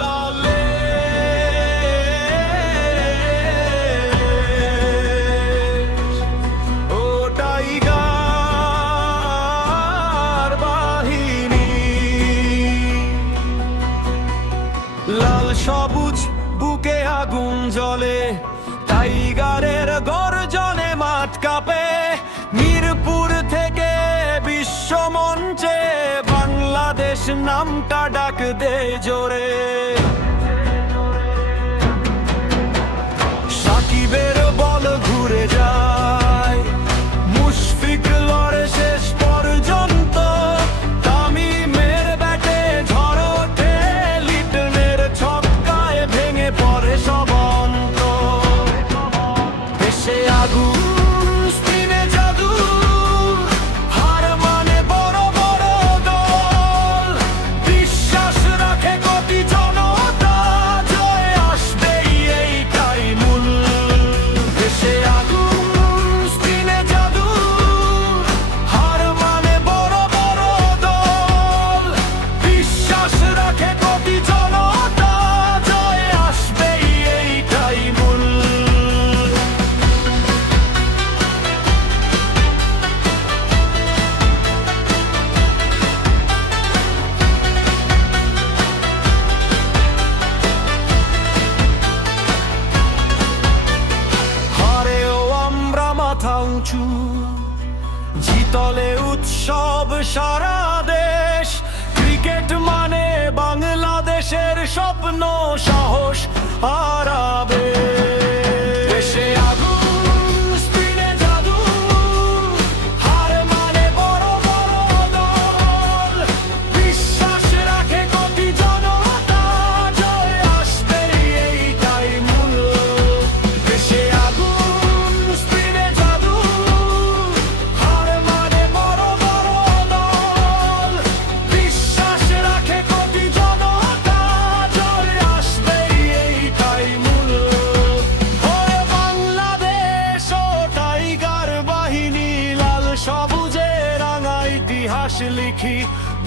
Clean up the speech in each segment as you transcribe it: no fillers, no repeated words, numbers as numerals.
লালে ও টাইগার বাহিনী, লাল সবুজ বুকে আগুন জ্বলে, টাইগারের গর্জনে মাঠ কাঁপে। মিরপুর থেকে বিশ্ব মঞ্চে বাংলাদেশ নামটা ডাক দে জোরে। সাকিবের বল ঘুরে যায়, মুশফিক লড়ে শেষ পর্যন্ত। তামিমের ব্যাটে ঝড় ওঠে, লিটনের ছক্কায় ভেঙে পড়ে সব অন্ত। দেশে আগুন স্পিনে জাদু, হার মানে বড় বড় দল। বিশ্বাস রাখে কোটি জনতা, জয় আসবেই এইটাই মূল। দেশে আগুন স্পিনে জাদু, হার মানে বড় বড় দল। বিশ্বাস রাখে কোটি জনতা, জয় আসবেই এইটাই মূল। হারেও আমরা মাথা উঁচু, জিতলে উৎসব সারা দেশ। ক্রিকেট মানে বাংলাদেশের স্বপ্ন, সাহস হারাবে। দেশে আগুন স্পিনে জাদু, হার মানে বড় বড় দল। বিশ্বাস রাখে কোটি জনতা, জয় আসবেই এইটাই মূল। দেশে আগুন স্পিনে জাদু, হার মানে বড় বড় দল। বিশ্বাস রাখে কোটি জনতা, জয় আসবেই এইটাই মূল। ওরে বাংলাদেশ ও টাইগার বাহিনী, লাল সবুজে রাঙা ইতিহাস লিখি।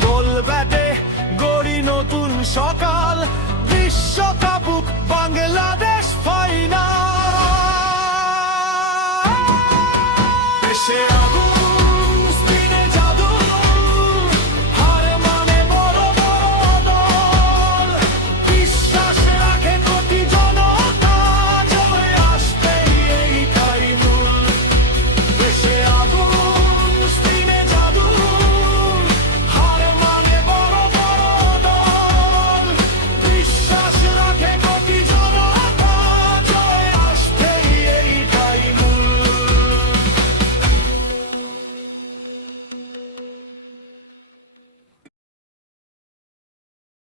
গোল ব্যাটে গড়ি নতুন সকাল, বিশ্বকাপ বাংলাদেশ ফাইনাল। দেশে